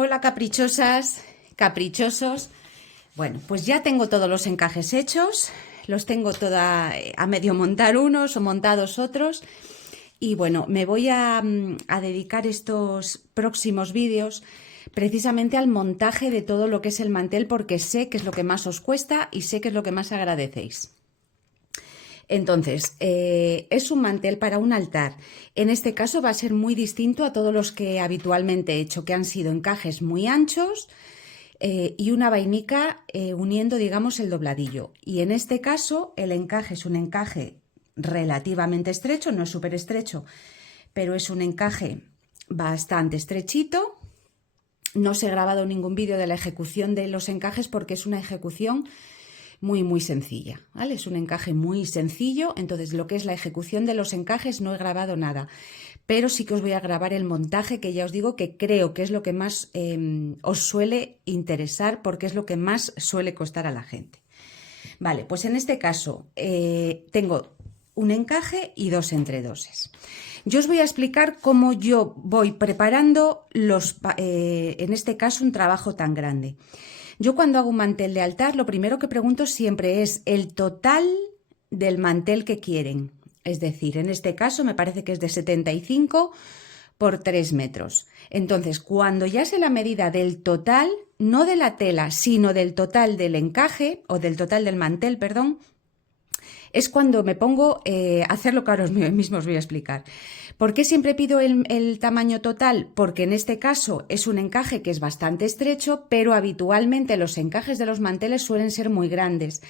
Hola caprichosas, caprichosos. Bueno, pues ya tengo todos los encajes hechos, los tengo toda a medio montar unos o montados otros. Y bueno, me voy a dedicar estos próximos vídeos precisamente al montaje de todo lo que es el mantel, porque sé que es lo que más os cuesta y sé que es lo que más agradecéis. Entonces, es un mantel para un altar. En este caso va a ser muy distinto a todos los que habitualmente he hecho, que han sido encajes muy anchos y una vainica uniendo, digamos, el dobladillo. Y en este caso el encaje es un encaje relativamente estrecho, no es súper estrecho, pero es un encaje bastante estrechito. No os he grabado ningún vídeo de la ejecución de los encajes porque es una ejecución muy sencilla, ¿vale? Es un encaje muy sencillo, entonces lo que es la ejecución de los encajes no he grabado nada, pero sí que os voy a grabar el montaje, que ya os digo que creo que es lo que más os suele interesar, porque es lo que más suele costar a la gente. Vale, pues en este caso tengo un encaje y dos entredoses. Yo os voy a explicar cómo yo voy preparando en este caso un trabajo tan grande. Yo cuando hago un mantel de altar, lo primero que pregunto siempre es el total del mantel que quieren. Es decir, en este caso me parece que es de 75 por 3 metros. Entonces, cuando ya sé la medida del total, no de la tela, sino del total del encaje o del total del mantel, perdón, es cuando me pongo a hacer lo que ahora mismo os voy a explicar. ¿Por qué siempre pido el tamaño total? Porque en este caso es un encaje que es bastante estrecho, pero habitualmente los encajes de los manteles suelen ser muy grandes,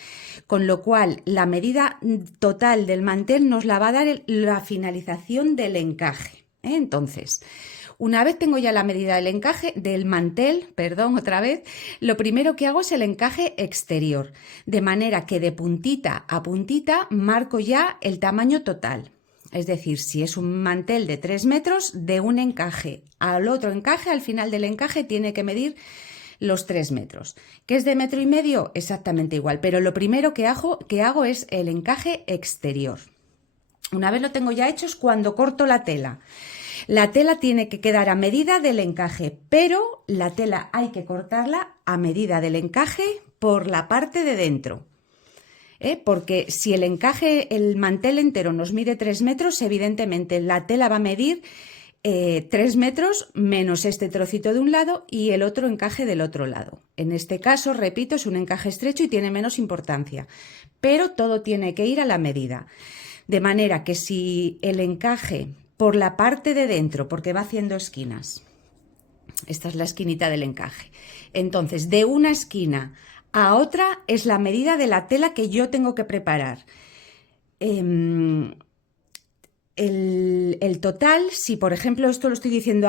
con lo cual la medida total del mantel nos la va a dar la finalización del encaje. Entonces, una vez tengo ya la medida del encaje, del mantel, perdón, otra vez, lo primero que hago es el encaje exterior, de manera que de puntita a puntita marco ya el tamaño total. Es decir, si es un mantel de 3 metros, de un encaje al otro encaje, al final del encaje tiene que medir los 3 metros. ¿Qué es de 1,5 metros? Exactamente igual, pero lo primero que hago es el encaje exterior. Una vez lo tengo ya hecho es cuando corto la tela. La tela tiene que quedar a medida del encaje, pero la tela hay que cortarla a medida del encaje por la parte de dentro. Porque si el encaje, el mantel entero nos mide 3 metros, evidentemente la tela va a medir 3 metros menos este trocito de un lado y el otro encaje del otro lado. En este caso, repito, es un encaje estrecho y tiene menos importancia, pero todo tiene que ir a la medida. De manera que si el encaje por la parte de dentro, porque va haciendo esquinas, esta es la esquinita del encaje, entonces de una esquina a otra es la medida de la tela que yo tengo que preparar. El total, si por ejemplo esto lo estoy diciendo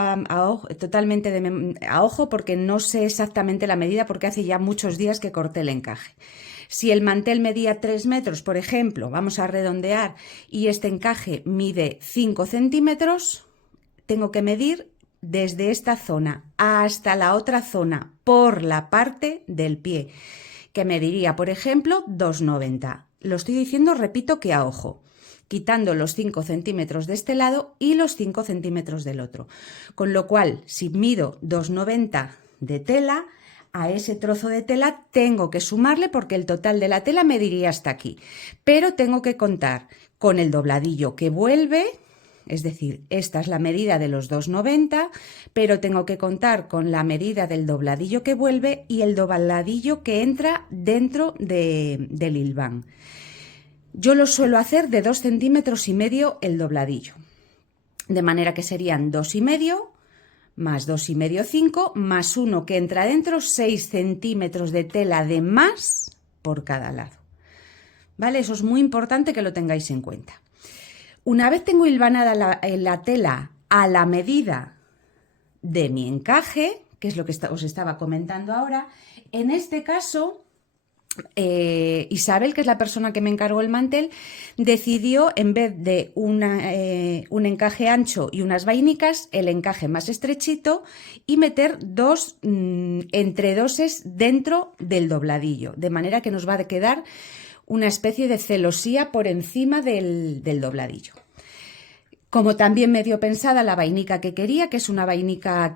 totalmente a ojo, porque no sé exactamente la medida, porque hace ya muchos días que corté el encaje. Si el mantel medía 3 metros, por ejemplo, vamos a redondear, y este encaje mide 5 centímetros, tengo que medir desde esta zona hasta la otra zona por la parte del pie, que mediría, por ejemplo, 2,90. Lo estoy diciendo, repito, que a ojo, quitando los 5 centímetros de este lado y los 5 centímetros del otro. Con lo cual, si mido 2,90 de tela, a ese trozo de tela tengo que sumarle, porque el total de la tela mediría hasta aquí. Pero tengo que contar con el dobladillo que vuelve, es decir, esta es la medida de los 2,90, pero tengo que contar con la medida del dobladillo que vuelve y el dobladillo que entra dentro del hilván. Yo lo suelo hacer de 2,5 centímetros el dobladillo, de manera que serían 2,5 más 2,5, 5, más 1 que entra dentro, 6 centímetros de tela de más por cada lado. ¿Vale? Eso es muy importante que lo tengáis en cuenta. Una vez tengo hilvanada la tela a la medida de mi encaje, que es lo que os estaba comentando ahora, en este caso Isabel, que es la persona que me encargó el mantel, decidió, en vez de un encaje ancho y unas vainicas, el encaje más estrechito y meter dos entredoses dentro del dobladillo, de manera que nos va a quedar una especie de celosía por encima del dobladillo. Como también me dio pensada la vainica que quería, que es una vainica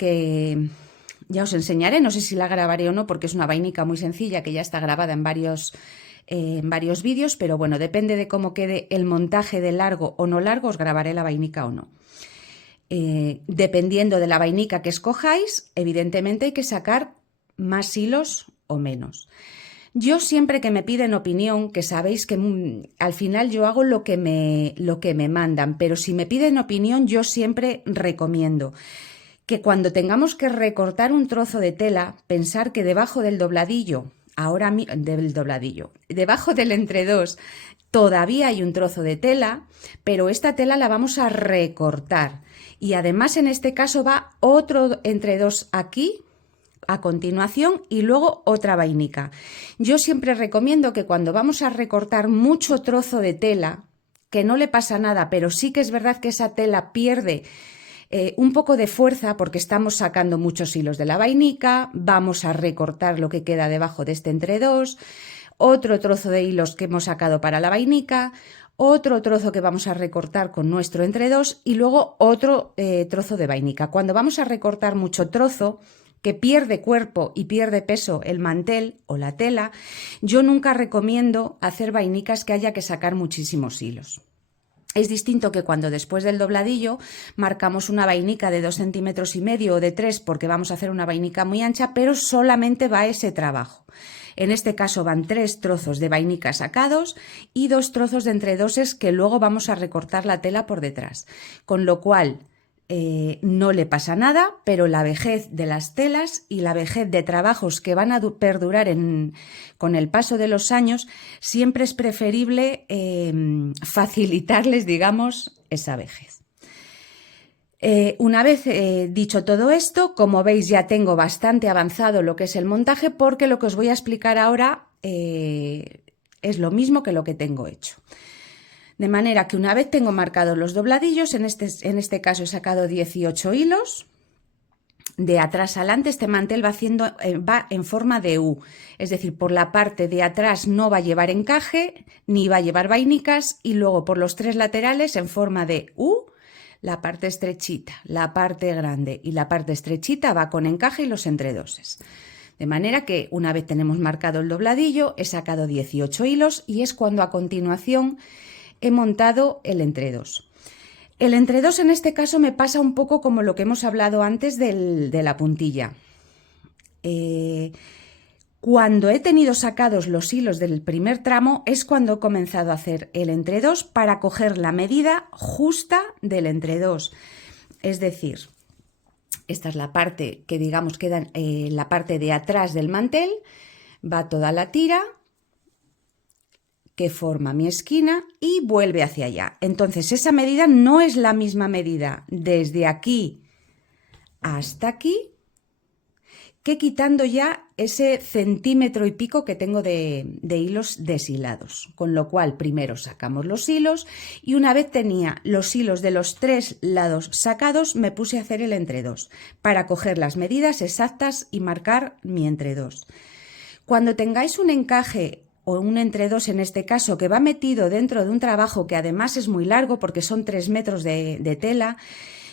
Ya os enseñaré, no sé si la grabaré o no, porque es una vainica muy sencilla que ya está grabada en varios vídeos, pero bueno, depende de cómo quede el montaje de largo o no largo, os grabaré la vainica o no. Dependiendo de la vainica que escojáis, evidentemente hay que sacar más hilos o menos. Yo siempre que me piden opinión, que sabéis que al final yo hago lo que me mandan, pero si me piden opinión yo siempre recomiendo que cuando tengamos que recortar un trozo de tela, pensar que debajo del dobladillo, debajo del entredós, todavía hay un trozo de tela, pero esta tela la vamos a recortar. Y además en este caso va otro entredós aquí, a continuación, y luego otra vainica. Yo siempre recomiendo que cuando vamos a recortar mucho trozo de tela, que no le pasa nada, pero sí que es verdad que esa tela pierde un poco de fuerza porque estamos sacando muchos hilos de la vainica, vamos a recortar lo que queda debajo de este entredós, otro trozo de hilos que hemos sacado para la vainica, otro trozo que vamos a recortar con nuestro entredós y luego otro trozo de vainica. Cuando vamos a recortar mucho trozo, que pierde cuerpo y pierde peso el mantel o la tela, yo nunca recomiendo hacer vainicas que haya que sacar muchísimos hilos. Es distinto que cuando después del dobladillo marcamos una vainica de 2,5 centímetros o de 3 porque vamos a hacer una vainica muy ancha, pero solamente va ese trabajo. En este caso van 3 trozos de vainica sacados y 2 trozos de entredoses que luego vamos a recortar la tela por detrás. Con lo cual no le pasa nada, pero la vejez de las telas y la vejez de trabajos que van a perdurar con el paso de los años, siempre es preferible facilitarles, digamos, esa vejez. Una vez dicho todo esto, como veis ya tengo bastante avanzado lo que es el montaje, porque lo que os voy a explicar ahora es lo mismo que lo que tengo hecho. De manera que una vez tengo marcados los dobladillos, en este caso he sacado 18 hilos, de atrás adelante este mantel va en forma de U, es decir, por la parte de atrás no va a llevar encaje, ni va a llevar vainicas, y luego por los 3 laterales en forma de U, la parte estrechita, la parte grande y la parte estrechita va con encaje y los entredoses. De manera que una vez tenemos marcado el dobladillo, he sacado 18 hilos y es cuando a continuación he montado el entredós. El entredós en este caso me pasa un poco como lo que hemos hablado antes de la puntilla. Cuando he tenido sacados los hilos del primer tramo es cuando he comenzado a hacer el entredós para coger la medida justa del entredós. Es decir, esta es la parte que digamos queda la parte de atrás del mantel, va toda la tira que forma mi esquina y vuelve hacia allá. Entonces esa medida no es la misma medida desde aquí hasta aquí que quitando ya ese centímetro y pico que tengo de hilos deshilados. Con lo cual primero sacamos los hilos y una vez tenía los hilos de los 3 lados sacados me puse a hacer el entredós para coger las medidas exactas y marcar mi entredós. Cuando tengáis un encaje o un entredós en este caso que va metido dentro de un trabajo que además es muy largo porque son 3 metros de tela,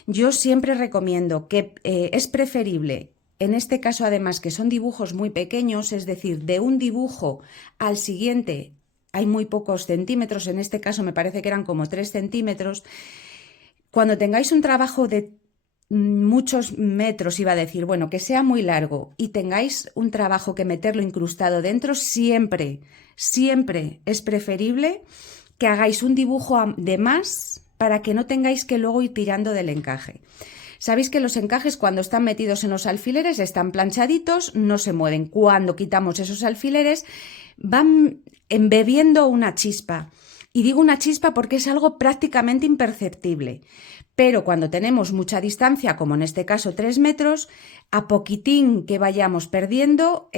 yo siempre recomiendo que es preferible, en este caso además que son dibujos muy pequeños, es decir, de un dibujo al siguiente hay muy pocos centímetros, en este caso me parece que eran como 3 centímetros, cuando tengáis un trabajo de muchos metros, iba a decir, bueno, que sea muy largo y tengáis un trabajo que meterlo incrustado dentro, siempre es preferible que hagáis un dibujo de más para que no tengáis que luego ir tirando del encaje. Sabéis que los encajes cuando están metidos en los alfileres están planchaditos, no se mueven. Cuando quitamos esos alfileres van embebiendo una chispa. Y digo una chispa porque es algo prácticamente imperceptible. Pero cuando tenemos mucha distancia, como en este caso 3 metros, a poquitín que vayamos perdiendo,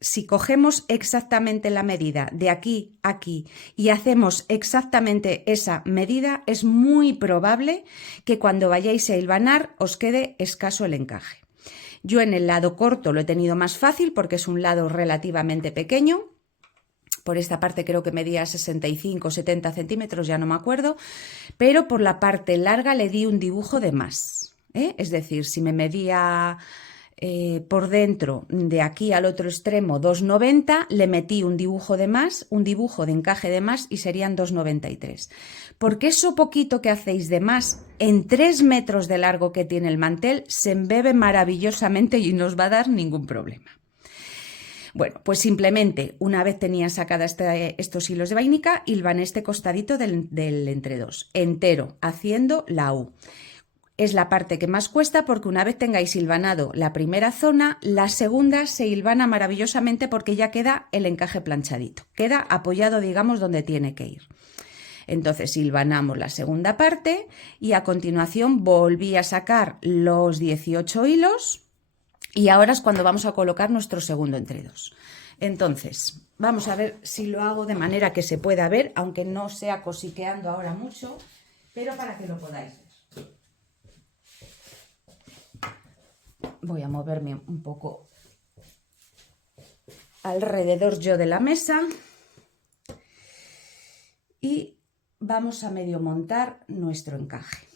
si cogemos exactamente la medida de aquí a aquí y hacemos exactamente esa medida, es muy probable que cuando vayáis a hilvanar os quede escaso el encaje. Yo en el lado corto lo he tenido más fácil porque es un lado relativamente pequeño. Por esta parte creo que medía 65 o 70 centímetros, ya no me acuerdo, pero por la parte larga le di un dibujo de más. Es decir, si me medía por dentro de aquí al otro extremo 2,90, le metí un dibujo de más, un dibujo de encaje de más y serían 2,93. Porque eso poquito que hacéis de más en 3 metros de largo que tiene el mantel se embebe maravillosamente y no os va a dar ningún problema. Bueno, pues simplemente una vez tenía sacada estos hilos de vainica, hilvané este costadito del entre-dos entero, haciendo la U. Es la parte que más cuesta porque una vez tengáis hilvanado la primera zona, la segunda se hilvana maravillosamente porque ya queda el encaje planchadito. Queda apoyado, digamos, donde tiene que ir. Entonces hilvanamos la segunda parte y a continuación volví a sacar los 18 hilos y ahora es cuando vamos a colocar nuestro segundo entre-dos. Entonces, vamos a ver si lo hago de manera que se pueda ver, aunque no sea cosiqueando ahora mucho, pero para que lo podáis ver. Voy a moverme un poco alrededor yo de la mesa y vamos a medio montar nuestro encaje.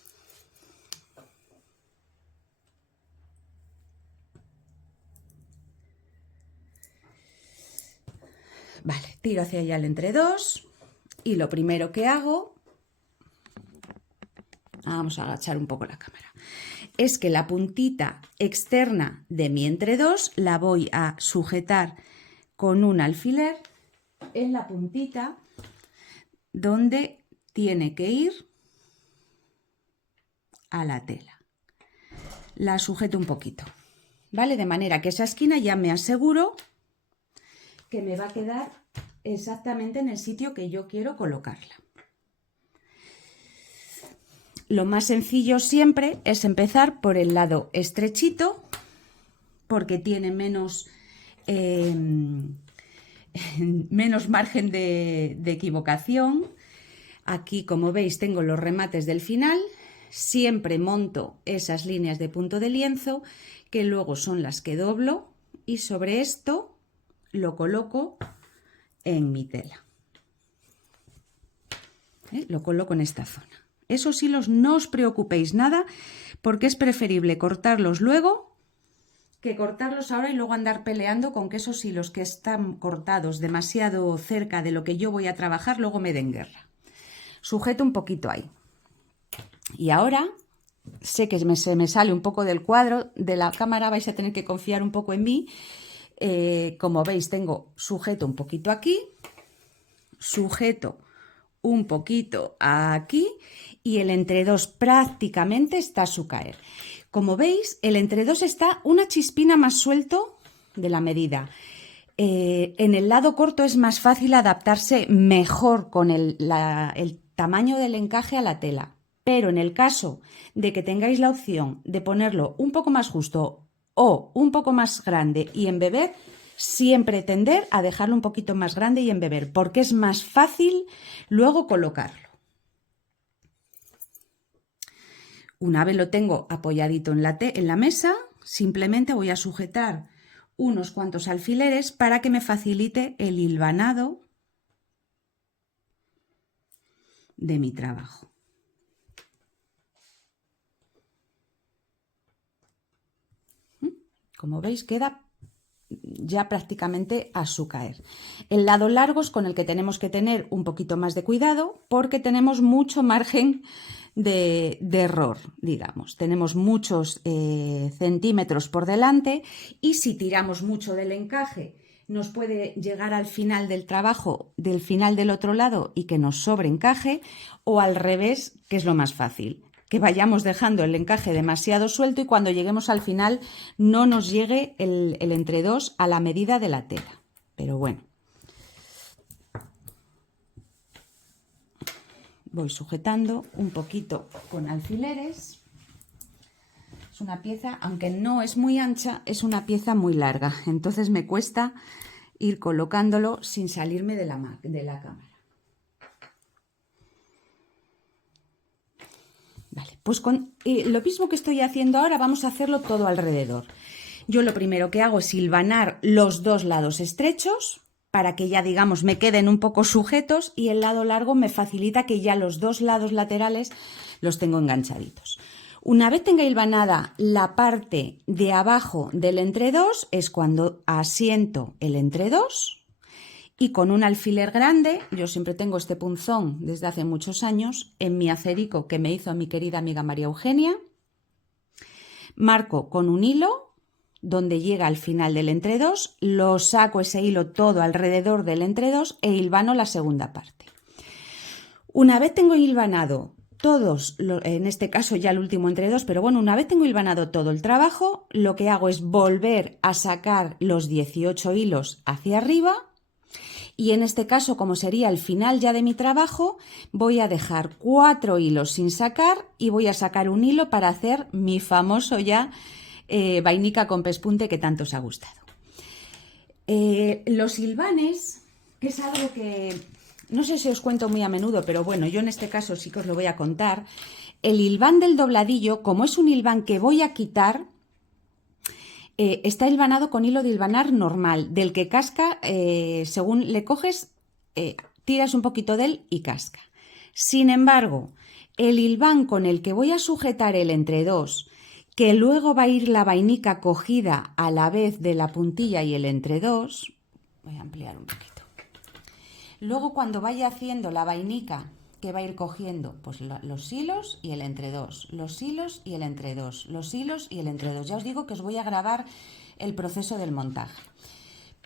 Vale, tiro hacia allá el entre-dos y lo primero que hago, vamos a agachar un poco la cámara, es que la puntita externa de mi entre-dos la voy a sujetar con un alfiler en la puntita donde tiene que ir a la tela. La sujeto un poquito, ¿vale? De manera que esa esquina ya me aseguro que me va a quedar exactamente en el sitio que yo quiero colocarla. Lo más sencillo siempre es empezar por el lado estrechito porque tiene menos margen de equivocación. Aquí, como veis, tengo los remates del final. Siempre monto esas líneas de punto de lienzo que luego son las que doblo y sobre esto lo coloco en mi tela. Lo coloco en esta zona. Esos hilos no os preocupéis nada porque es preferible cortarlos luego que cortarlos ahora y luego andar peleando con que esos hilos que están cortados demasiado cerca de lo que yo voy a trabajar luego me den guerra. Sujeto un poquito ahí. Y ahora sé que se me sale un poco del cuadro de la cámara, vais a tener que confiar un poco en mí. Como veis, tengo sujeto un poquito aquí, sujeto un poquito aquí y el entre-dos prácticamente está a su caer. Como veis, el entre-dos está una chispina más suelto de la medida. En el lado corto es más fácil adaptarse mejor con el tamaño del encaje a la tela. Pero en el caso de que tengáis la opción de ponerlo un poco más justo o un poco más grande y embeber, siempre tender a dejarlo un poquito más grande y embeber, porque es más fácil luego colocarlo. Una vez lo tengo apoyadito en la mesa, simplemente voy a sujetar unos cuantos alfileres para que me facilite el hilvanado de mi trabajo. Como veis, queda ya prácticamente a su caer. El lado largo es con el que tenemos que tener un poquito más de cuidado porque tenemos mucho margen de error, digamos. Tenemos muchos centímetros por delante y si tiramos mucho del encaje nos puede llegar al final del trabajo, del final del otro lado y que nos sobre encaje, o al revés, que es lo más fácil, que vayamos dejando el encaje demasiado suelto y cuando lleguemos al final no nos llegue el entre-dos a la medida de la tela. Pero bueno, voy sujetando un poquito con alfileres. Es una pieza, aunque no es muy ancha, es una pieza muy larga, entonces me cuesta ir colocándolo sin salirme de la cámara. Vale, pues con lo mismo que estoy haciendo ahora vamos a hacerlo todo alrededor. Yo lo primero que hago es hilvanar los dos lados estrechos para que ya, digamos, me queden un poco sujetos y el lado largo me facilita que ya los dos lados laterales los tengo enganchaditos. Una vez tenga hilvanada la parte de abajo del entredos es cuando asiento el entredos y con un alfiler grande, yo siempre tengo este punzón desde hace muchos años en mi acerico que me hizo mi querida amiga María Eugenia, marco con un hilo donde llega al final del entredos, lo saco ese hilo todo alrededor del entredos e hilvano la segunda parte. Una vez tengo hilvanado todos, en este caso ya el último entredos, pero bueno, una vez tengo hilvanado todo el trabajo, lo que hago es volver a sacar los 18 hilos hacia arriba y en este caso, como sería el final ya de mi trabajo, voy a dejar 4 hilos sin sacar y voy a sacar un hilo para hacer mi famoso ya vainica con pespunte que tanto os ha gustado. Los hilvanes, que es algo que no sé si os cuento muy a menudo, pero bueno, yo en este caso sí que os lo voy a contar. El hilván del dobladillo, como es un hilván que voy a quitar, está hilvanado con hilo de hilvanar normal, del que casca, según le coges, tiras un poquito de él y casca. Sin embargo, el hilván con el que voy a sujetar el entredos, que luego va a ir la vainica cogida a la vez de la puntilla y el entredos, voy a ampliar un poquito. Luego cuando vaya haciendo la vainica, que va a ir cogiendo pues los hilos y el entredos, los hilos y el entredos, los hilos y el entredos. Ya os digo que os voy a grabar el proceso del montaje.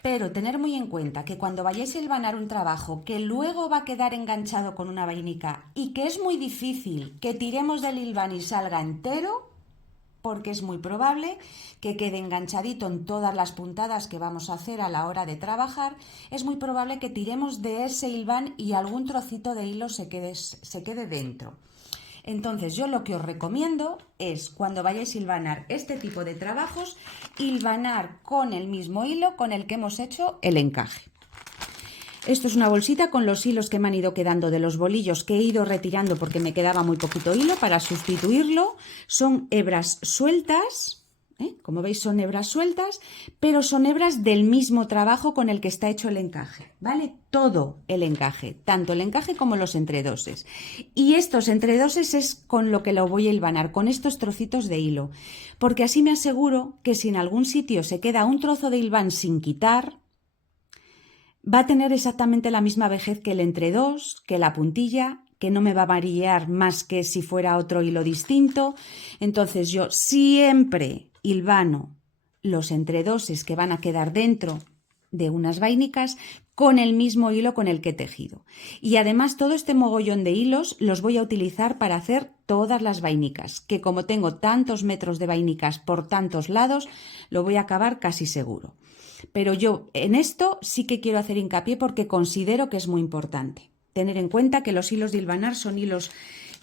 Pero tener muy en cuenta que cuando vayáis a hilvanar un trabajo que luego va a quedar enganchado con una vainica y que es muy difícil que tiremos del hilván y salga entero, porque es muy probable que quede enganchadito en todas las puntadas que vamos a hacer a la hora de trabajar, es muy probable que tiremos de ese hilván y algún trocito de hilo se quede dentro. Entonces yo lo que os recomiendo es cuando vayáis a hilvanar este tipo de trabajos, hilvanar con el mismo hilo con el que hemos hecho el encaje. Esto es una bolsita con los hilos que me han ido quedando de los bolillos que he ido retirando porque me quedaba muy poquito hilo para sustituirlo. Son hebras sueltas, como veis son hebras sueltas, pero son hebras del mismo trabajo con el que está hecho el encaje, ¿vale? Todo el encaje, tanto el encaje como los entredoses. Y estos entredoses es con lo que lo voy a hilvanar, con estos trocitos de hilo, porque así me aseguro que si en algún sitio se queda un trozo de hilván sin quitar, va a tener exactamente la misma vejez que el entredos, que la puntilla, que no me va a variar más que si fuera otro hilo distinto. Entonces yo siempre hilvano los entredoses que van a quedar dentro de unas vainicas con el mismo hilo con el que he tejido. Y además todo este mogollón de hilos los voy a utilizar para hacer todas las vainicas, que como tengo tantos metros de vainicas por tantos lados, lo voy a acabar casi seguro. Pero yo en esto sí que quiero hacer hincapié porque considero que es muy importante tener en cuenta que los hilos de hilvanar son hilos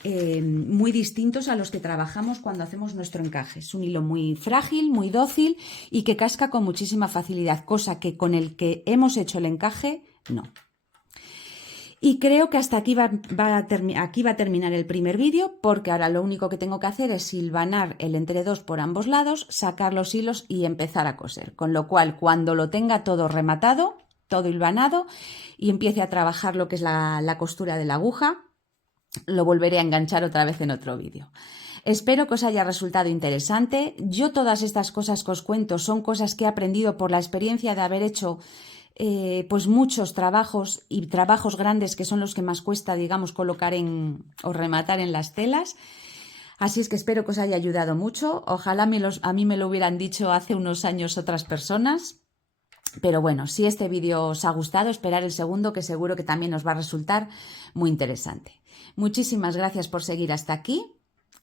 muy distintos a los que trabajamos cuando hacemos nuestro encaje. Es un hilo muy frágil, muy dócil y que casca con muchísima facilidad, cosa que con el que hemos hecho el encaje no. Y creo que hasta aquí va a terminar el primer vídeo, porque ahora lo único que tengo que hacer es hilvanar el entredos por ambos lados, sacar los hilos y empezar a coser. Con lo cual, cuando lo tenga todo rematado, todo hilvanado, y empiece a trabajar lo que es la costura de la aguja, lo volveré a enganchar otra vez en otro vídeo. Espero que os haya resultado interesante. Yo todas estas cosas que os cuento son cosas que he aprendido por la experiencia de haber hecho pues muchos trabajos y trabajos grandes que son los que más cuesta, digamos, colocar o rematar en las telas. Así es que espero que os haya ayudado mucho. Ojalá a mí me lo hubieran dicho hace unos años otras personas. Pero bueno, si este vídeo os ha gustado, esperar el segundo, que seguro que también os va a resultar muy interesante. Muchísimas gracias por seguir hasta aquí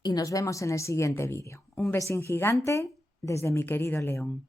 y nos vemos en el siguiente vídeo. Un besín gigante desde mi querido León.